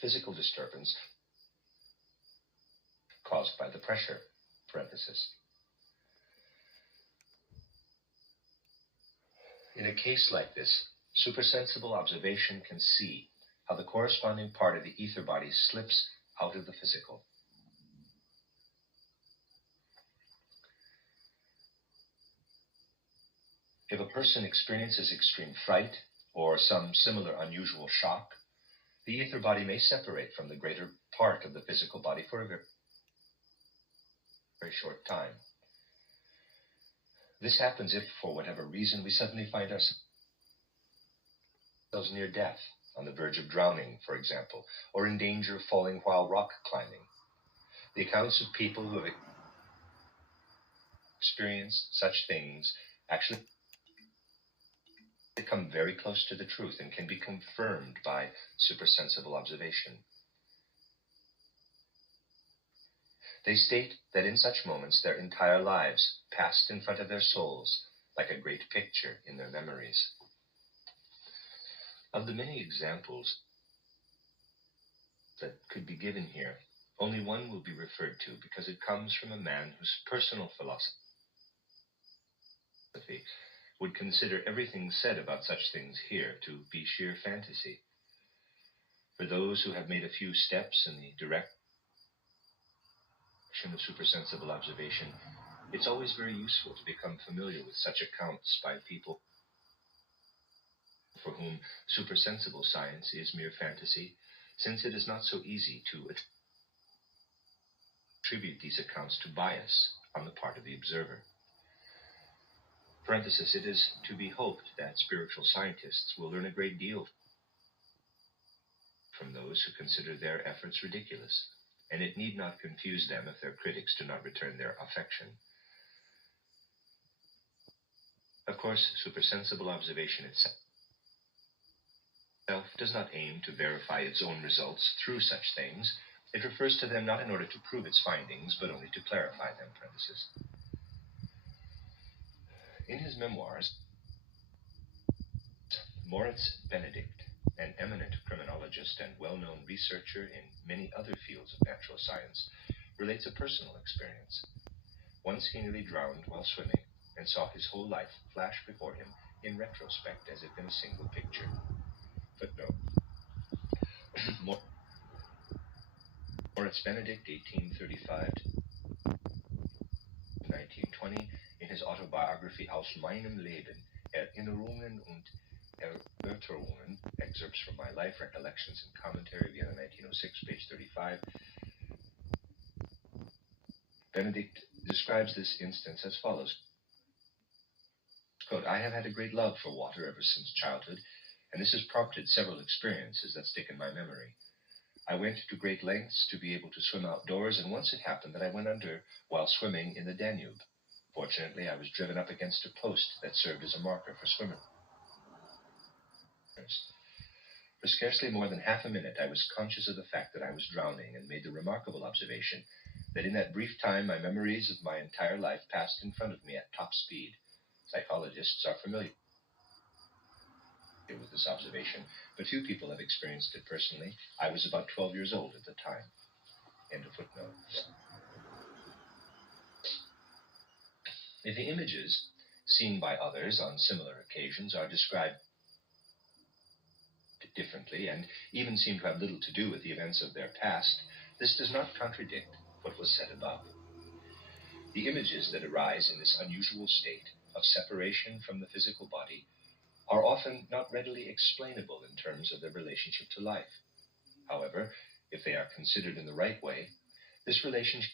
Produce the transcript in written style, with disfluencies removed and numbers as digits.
physical disturbance caused by the pressure, parenthesis. In a case like this, supersensible observation can see how the corresponding part of the ether body slips out of the physical. If a person experiences extreme fright or some similar unusual shock, the ether body may separate from the greater part of the physical body for a very short time. This happens if, for whatever reason, we suddenly find ourselves near death, on the verge of drowning, for example, or in danger of falling while rock climbing. The accounts of people who have experienced such things actually come very close to the truth and can be confirmed by supersensible observation. They state that in such moments their entire lives passed in front of their souls like a great picture in their memories. Of the many examples that could be given here, only one will be referred to because it comes from a man whose personal philosophy would consider everything said about such things here to be sheer fantasy. For those who have made a few steps in the direction of supersensible observation, it's always very useful to become familiar with such accounts by people for whom supersensible science is mere fantasy, since it is not so easy to attribute these accounts to bias on the part of the observer. Parenthesis, it is to be hoped that spiritual scientists will learn a great deal from those who consider their efforts ridiculous, and it need not confuse them if their critics do not return their affection. Of course, supersensible observation itself does not aim to verify its own results through such things. It refers to them not in order to prove its findings, but only to clarify them, parenthesis. In his memoirs, Moritz Benedict, an eminent criminologist and well-known researcher in many other fields of natural science, relates a personal experience. Once he nearly drowned while swimming and saw his whole life flash before him in retrospect as if in a single picture. Footnote. Moritz Benedict, 1835 to 1920, in his autobiography Aus meinem Leben, Erinnerungen und Erörterungen, Excerpts from My Life, Recollections and Commentary, Vienna 1906, page 35, Benedict describes this instance as follows. Quote, I have had a great love for water ever since childhood, and this has prompted several experiences that stick in my memory. I went to great lengths to be able to swim outdoors, and once it happened that I went under while swimming in the Danube. Fortunately, I was driven up against a post that served as a marker for swimmers. For scarcely more than half a minute, I was conscious of the fact that I was drowning and made the remarkable observation that in that brief time, my memories of my entire life passed in front of me at top speed. Psychologists are familiar with this observation, but few people have experienced it personally. I was about 12 years old at the time. End of footnote. If the images seen by others on similar occasions are described differently and even seem to have little to do with the events of their past, this does not contradict what was said above. The images that arise in this unusual state of separation from the physical body are often not readily explainable in terms of their relationship to life. However, if they are considered in the right way, this relationship